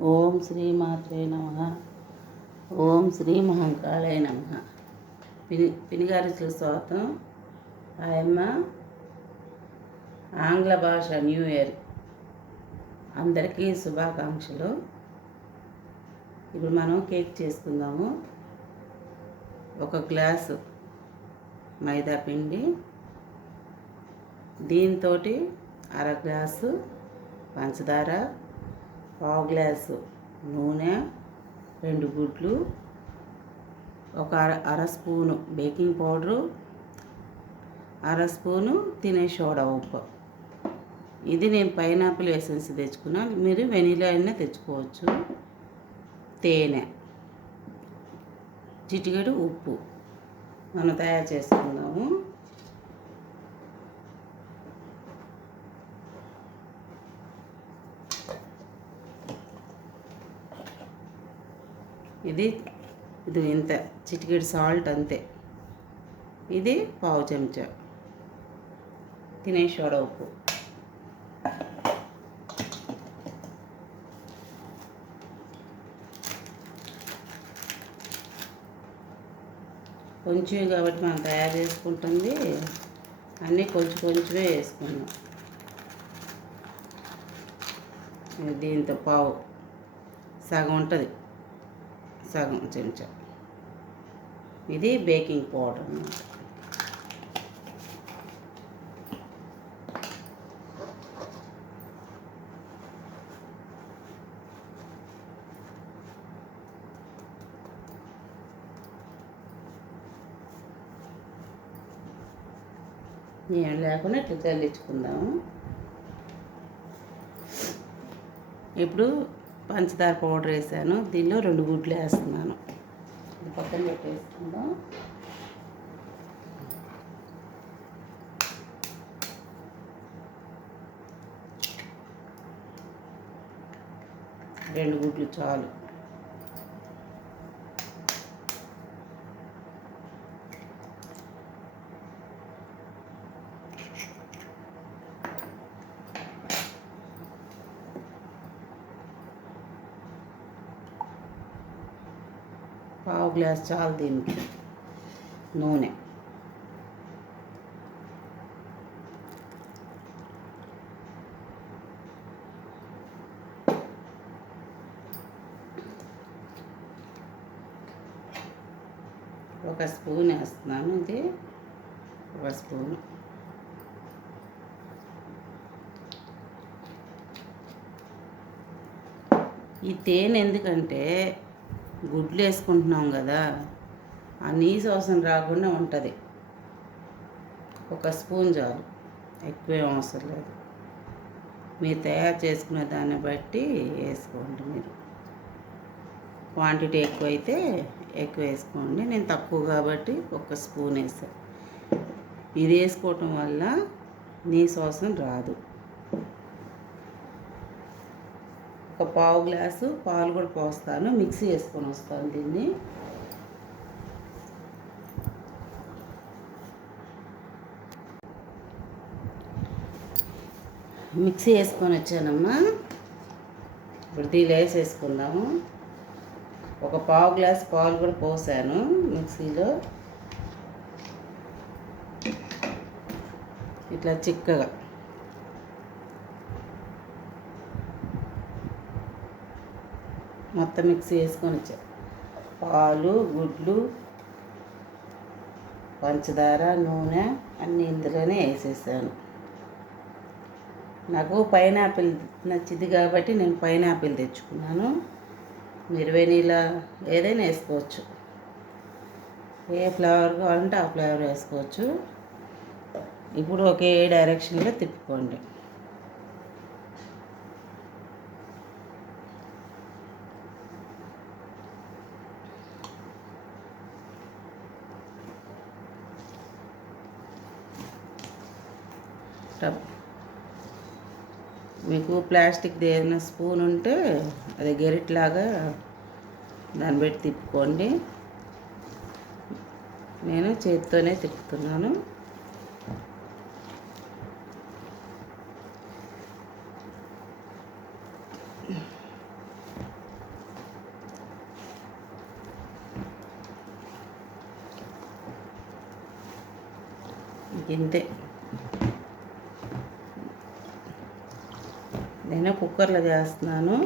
ఓం శ్రీ మాత్రే నమ. ఓం శ్రీ మహంకాళయ నమ. పిని పినిగారిసుల స్వాగతం. ఆయమ్మ ఆంగ్ల భాష న్యూ ఇయర్. అందరికీ శుభాకాంక్షలు. ఇప్పుడు మనం కేక్ చేసుకుందాము. ఒక గ్లాసు మైదా పిండి దీంతో అర గ్లాసు పంచదార పావు గ్లాసు నూనె రెండు గుడ్లు ఒక అర అర స్పూను బేకింగ్ పౌడరు అర స్పూను తినే సోడా ఉప్పు. ఇది నేను పైనాపిల్ ఎసెన్స్ తెచ్చుకున్నాను మీరు వెనీలా అయినా తెచ్చుకోవచ్చు. తేనె చిటికెడు ఉప్పు. మనం తయారు చేసుకుందాము. ఇది ఇది ఇంత. చిటికెడు సాల్ట్ అంతే. ఇది పావు చెంచా. తినే సోడా ఉప్పు. కొంచెం కాబట్టి మనం తయారు చేసుకుంటుంది. అన్నీ కొంచెం కొంచెమే వేసుకున్నాం దీంతో పావు. సగం ఉంటుంది. సగం చెంచా. ఇది బేకింగ్ పౌడర్ అన్నమాట. నేను లేకుండా ఇట్లా చల్లించుకుందాము. ఇప్పుడు పంచదార పౌడర్ వేసాను. దీనిలో రెండు గుడ్లు వేస్తున్నాను. ఇది పక్కన పెట్టేసుకుందాం. రెండు గుడ్లు చాలు. పావు గ్లాస్ చాలు దీనికి. నూనె. ఒక స్పూన్ వేస్తున్నాను ఇది. ఒక స్పూన్. ఈ తేనె ఎందుకంటే గుడ్లు వేసుకుంటున్నాం కదా ఆ నీసు అవసరం రాకుండా ఉంటుంది. ఒక స్పూన్ చాలు ఎక్కువ అవసరం లేదు. మీరు తయారు చేసుకునే దాన్ని బట్టి వేసుకోండి మీరు. క్వాంటిటీ ఎక్కువ అయితే ఎక్కువ వేసుకోండి. నేను తక్కువ కాబట్టి ఒక స్పూన్ వేస్తాను ఇది వేసుకోవటం వల్ల నీ శ్వాసం రాదు. ఒక పావు గ్లాసు పాలు కూడా పోస్తాను. మిక్సీ వేసుకొని వస్తాను దీన్ని. మిక్సీ వేసుకొని వచ్చానమ్మా. ఇప్పుడు దీనిలో వేసేసుకుందాము. ఒక పావు గ్లాస్ పాలు కూడా పోసాను మిక్సీలో. ఇట్లా చిక్కగా. మొత్తం మిక్సీ వేసుకొని పాలు గుడ్లు పంచదార నూనె అన్నీ ఇందులోనే వేసేసాను. నాకు పైనాపిల్ నచ్చింది కాబట్టి నేను పైనాపిల్ తెచ్చుకున్నాను. మీరు వెనీలా ఏదైనా వేసుకోవచ్చు. ఏ ఫ్లేవర్ కావాలంటే ఆ ఫ్లేవర్ వేసుకోవచ్చు. ఇప్పుడు ఒకే డైరెక్షన్లో తిప్పుకోండి. టబ్ మీకు ప్లాస్టిక్ది ఏదైనా స్పూన్ ఉంటే అది గెరిట్లాగా దాన్ని పెట్టి తిప్పుకోండి. నేను చేతితోనే తిప్పుతున్నాను. ఇంతే. నేను కుక్కర్లో చేస్తున్నాను.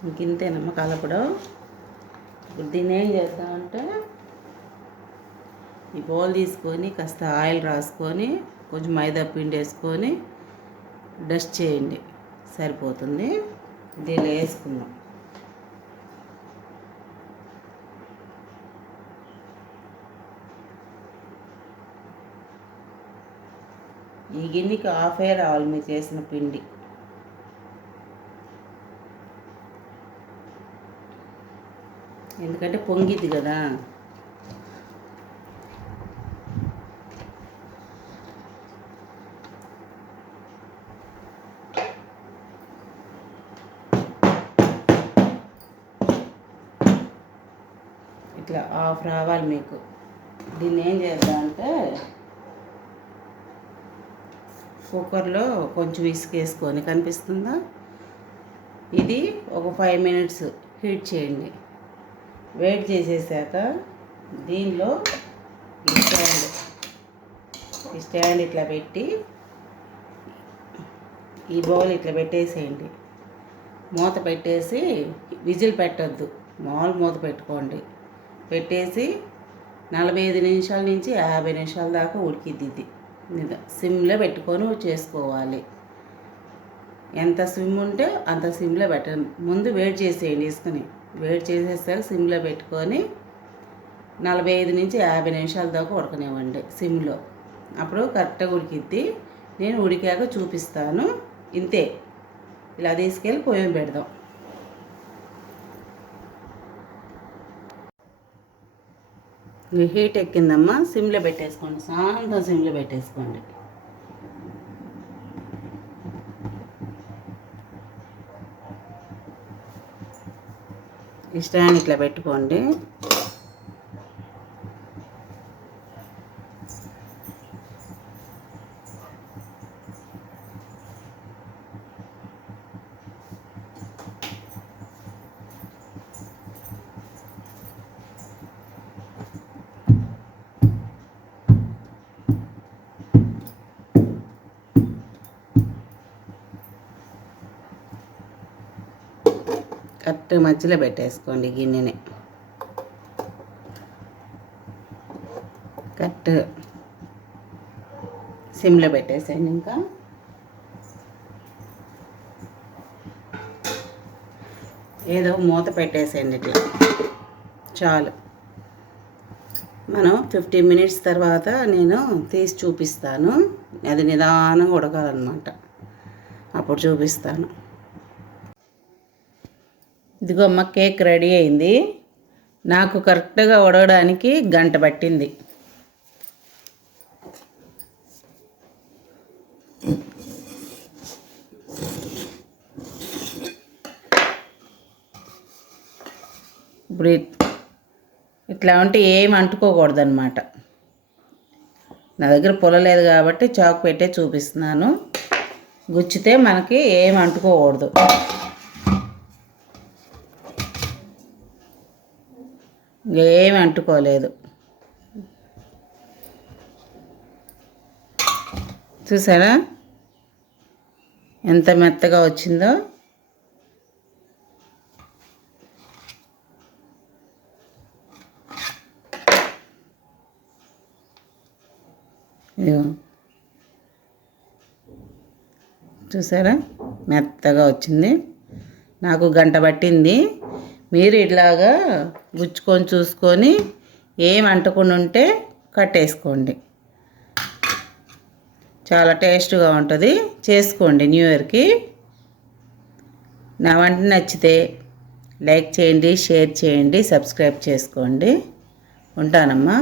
ఇంక కలపడం ఇప్పుడు దీన్ని ఏం చేద్దామంటే ఈ బౌల్ తీసుకొని కాస్త ఆయిల్ రాసుకొని కొంచెం మైదా పిండి వేసుకొని డస్ట్ చేయండి. సరిపోతుంది. దీనిలో వేసుకుందాం. ఈ గిన్నెకి హాఫే రావాలి మీరు చేసిన పిండి. ఎందుకంటే పొంగిద్ది కదా. ఇట్లా ఆఫ్ రావాలి మీకు. దీన్ని ఏం చేద్దామంటే కుక్కర్లో కొంచెం ఇసుక కనిపిస్తుందా? ఇది ఒక ఫైవ్ మినిట్స్ హీట్ చేయండి. వెయిట్ చేసేసాక దీనిలో ఈ స్టాండ్ ఈ స్టాండ్ ఇట్లా పెట్టి ఈ బౌల్ ఇట్లా పెట్టేసేయండి. మూత పెట్టేసి విజిల్ పెట్టద్దు. మామూలు మూత పెట్టుకోండి. పెట్టేసి నలభై ఐదు నిమిషాల నుంచి యాభై నిమిషాల దాకా ఉడికిద్ది సిమ్లో పెట్టుకొని చేసుకోవాలి. ఎంత సిమ్ ఉంటే అంత సిమ్లో పెట్టండి ముందు వేడి చేసేయండి ఇసుకని. వేడి చేసేసాక సిమ్లో పెట్టుకొని నలభై ఐదు నుంచి యాభై నిమిషాల దాకా ఉడకనివ్వండి సిమ్లో. అప్పుడు కరెక్ట్గా ఉడికిద్ది. నేను ఉడికాక చూపిస్తాను. ఇంతే. ఇలా తీసుకెళ్ళి పోయం పెడదాం. హీట్ ఎక్కిందమ్మా సిమ్లో పెట్టేసుకోండి శాంతం సిమ్లో పెట్టేసుకోండి. ఇష్టాన్ని ఇట్లా పెట్టుకోండి. కరెక్ట్ మధ్యలో పెట్టేసుకోండి గిన్నెని. కరెక్ట్ సిమ్లో పెట్టేసేయండి ఇంకా. ఏదో మూత పెట్టేసేయండి ఇట్లా. చాలు. మనం ఫిఫ్టీన్ మినిట్స్ తర్వాత నేను తీసి చూపిస్తాను. అది నిదానంగా ఉడకాలన్నమాట. అప్పుడు చూపిస్తాను. ఇదిగో అమ్మ కేక్ రెడీ అయింది. నాకు కరెక్ట్గా ఉడవడానికి గంట పట్టింది. ఇప్పుడు ఇట్లా ఉంటే ఏం అంటుకోకూడదు అనమాట నా దగ్గర పొలలేదు కాబట్టి చాకు పెట్టే చూపిస్తున్నాను. గుచ్చితే మనకి ఏం అంటుకోకూడదు. ఏమి అంటుకోలేదు. చూసారా? ఎంత మెత్తగా వచ్చిందో. చూసారా? మెత్తగా వచ్చింది. నాకు గంట పట్టింది. మీరు ఇట్లాగా గుచ్చుకొని చూసుకొని ఏం అంటకుండా ఉంటే కట్టేసుకోండి. చాలా టేస్ట్గా ఉంటుంది. చేసుకోండి న్యూ ఇయర్కి. నా వంట నచ్చితే లైక్ చేయండి షేర్ చేయండి సబ్స్క్రైబ్ చేసుకోండి. ఉంటానమ్మా.